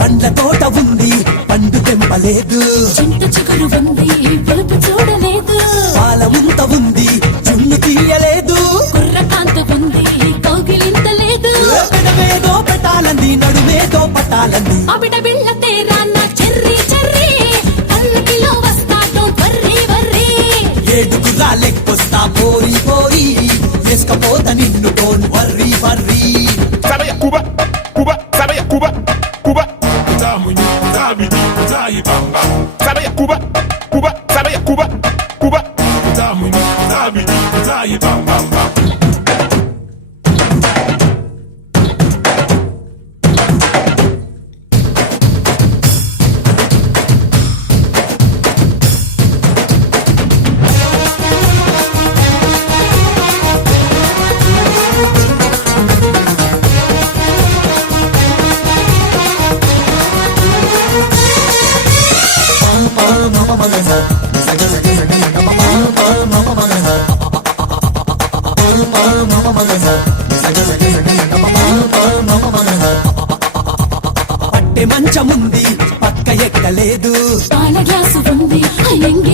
పండ్ల తోట ఉంది పండు తెంపలేదు, చింత చిగురు ఉంది పులుపు చూడలేదు, పాల ముంత ఉంది చున్ను తీయలేదు, కుర్రకాంత ఉంది కౌగిలింత లేదు, పెడవేదో పెట్టాలంది నడుమేదో పట్టాలంది, అబిడ బిళ్ళ తేరా నా చెర్రీ చెర్రీ పల్లకిలో వస్తా డోంట్ వర్రీ వర్రీ, ఏడుగురా లెక్కొస్తా పోరి పోరి వేసుకపోత నిన్ను don't worry worry. Sabe Cuba, Cuba, sabe Cuba, Cuba. Sabe Cuba, Cuba, sabe Cuba, Cuba. పట్టె మంచముంది పక్క ఎక్కలేదు, పాల గ్లాసు ఉంది ఎంగి